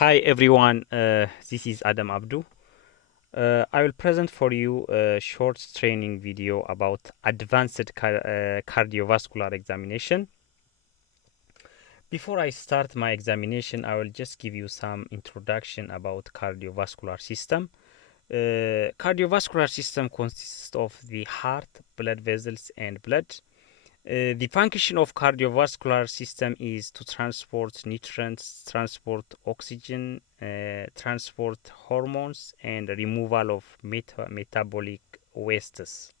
Hi everyone, this is Adam Abdu. I will present for you a short training video about advanced cardiovascular examination. Before I start my examination, I will just give you some introduction about cardiovascular system. Cardiovascular system consists of the heart, blood vessels, and blood. The function of cardiovascular system is to transport nutrients, transport oxygen, transport hormones, and removal of metabolic wastes.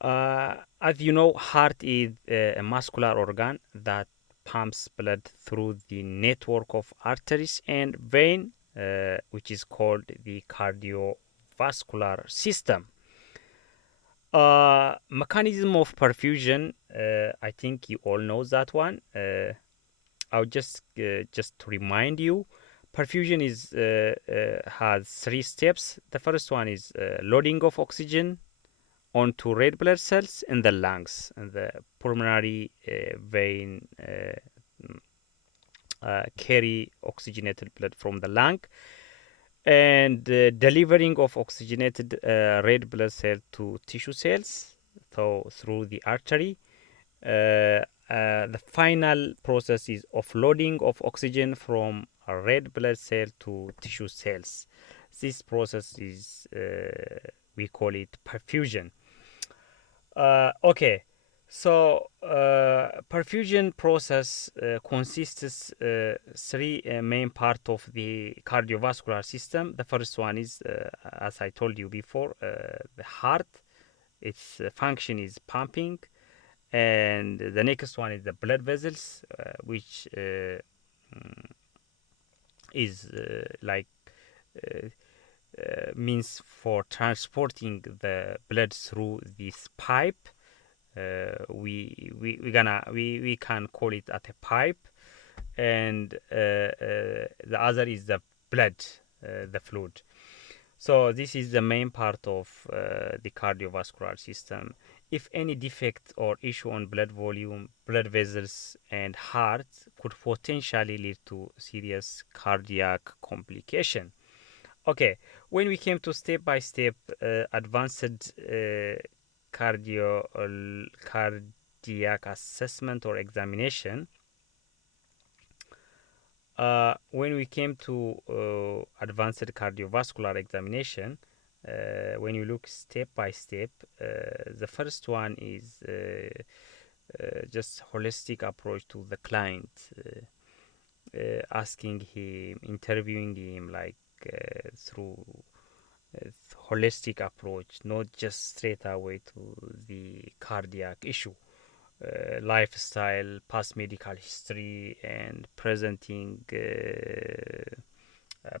As you know, heart is a muscular organ that pumps blood through the network of arteries and vein, which is called the cardiovascular system. Mechanism of perfusion. I think you all know that one. I'll just to remind you, perfusion is has three steps. The first one is loading of oxygen onto red blood cells in the lungs and the pulmonary vein carry oxygenated blood from the lung and delivering of oxygenated red blood cell to tissue cells so through the artery. The final process is offloading of oxygen from a red blood cell to tissue cells. This process is we call it perfusion. Okay, so perfusion process consists three main part of the cardiovascular system. The first one is, as I told you before, the heart. Its function is pumping, and the next one is the blood vessels, which is like uh, means for transporting the blood through this pipe. We can call it at a pipe, and the other is the blood, the fluid. So this is the main part of the cardiovascular system. If any defect or issue on blood volume, blood vessels, and heart could potentially lead to serious cardiac complication. Okay, when we came to step by step advanced cardiac assessment or examination, when we came to advanced cardiovascular examination, when you look step by step, the first one is just holistic approach to the client, asking him, interviewing him like through holistic approach, not just straight away to the cardiac issue. Lifestyle, past medical history, and presenting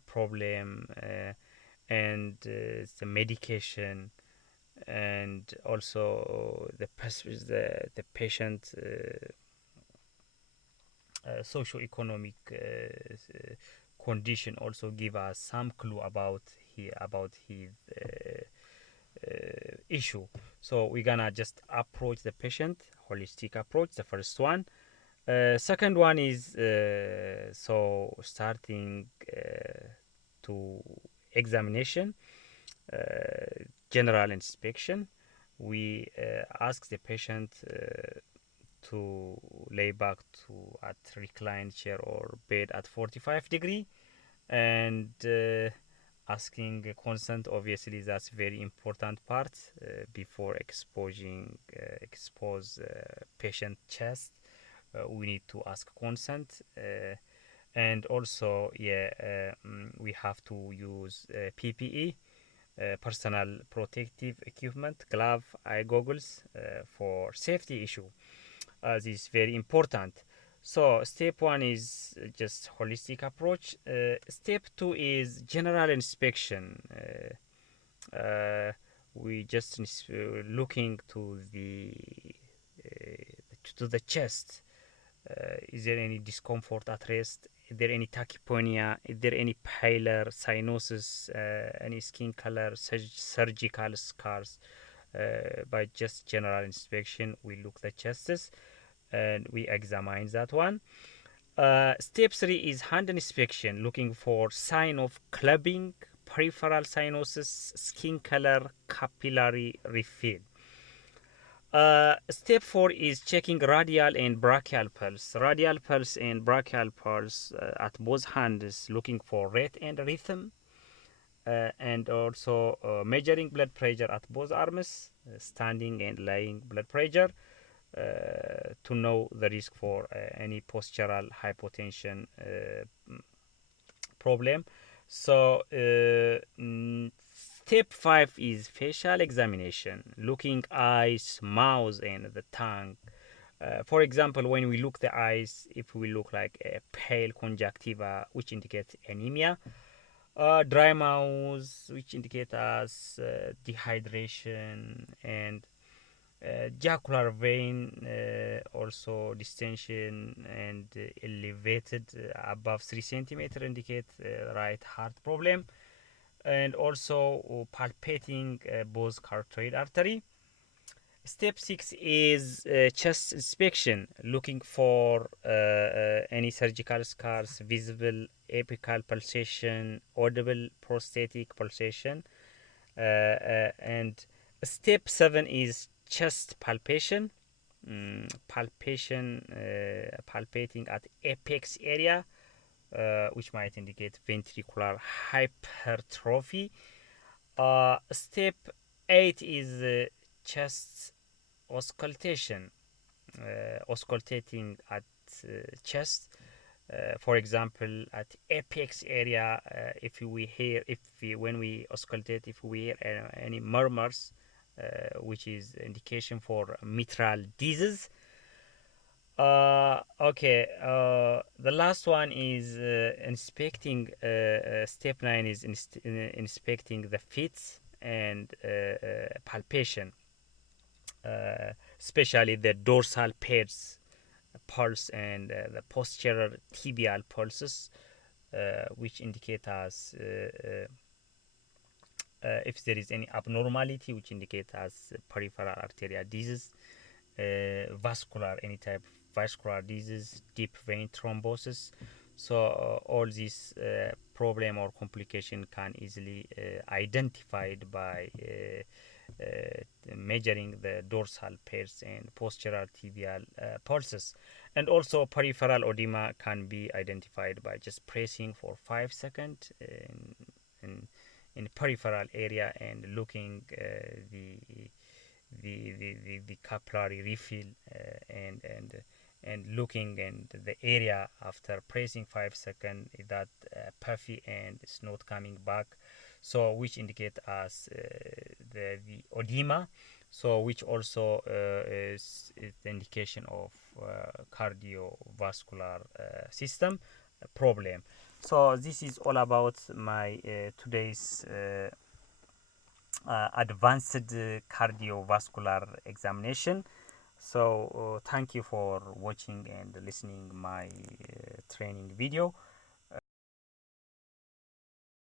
problem, and the medication, and also the patient socio-economic condition also give us some clue about his issue. So we're gonna just approach the patient holistic approach, the first one. Second one is so starting to examination, uh, general inspection. We ask the patient to lay back to at reclined chair or bed at 45-degree, and asking consent. Obviously, that's very important part before expose patient chest. We need to ask consent, and also we have to use PPE, personal protective equipment, glove, eye goggles for safety issue. This is very important. So step one is just holistic approach. Step two is general inspection. We just looking to the chest. Is there any discomfort at rest? Is there any tachypnea? Is there any pallor, cyanosis, any skin color, surgical scars? By just general inspection, we look the chests and we examine that one. Step 3 is hand inspection, looking for sign of clubbing, peripheral cyanosis, skin color, capillary refill. Step 4 is checking radial and brachial pulse. Radial pulse and brachial pulse at both hands, looking for rate and rhythm. And also measuring blood pressure at both arms, standing and lying blood pressure, to know the risk for any postural hypotension problem. So step 5 is facial examination, looking eyes, mouth, and the tongue. For example, when we look the eyes, if we look like a pale conjunctiva, which indicates anemia, dry mouth, which indicate as dehydration, and jocular vein, also distension and elevated above 3 centimeter, indicate right heart problem, and also palpating both carotid artery. Step 6 is chest inspection, looking for any surgical scars, visible apical pulsation, audible prostatic pulsation. And step 7 is chest palpation, palpating at apex area, which might indicate ventricular hypertrophy. Step 8 is chest auscultation, auscultating at chest, for example at apex area. When we auscultate, if we hear any murmurs, which is indication for mitral disease. The last one is inspecting. Step 9 is inspecting the feet and palpation, especially the dorsal pulse and the posterior tibial pulses, which indicate us if there is any abnormality, which indicate as peripheral arterial disease, vascular, any type of vascular disease, deep vein thrombosis. So all these problem or complication can easily identified by measuring the dorsal pulse and posterior tibial pulses. And also peripheral edema can be identified by just pressing for 5 seconds in peripheral area and looking the capillary refill, and looking in the area after pressing 5 seconds, that puffy and it's not coming back, so which indicate as the edema, so which also is the indication of cardiovascular system problem. So this is all about my today's advanced cardiovascular examination. So thank you for watching and listening my training video.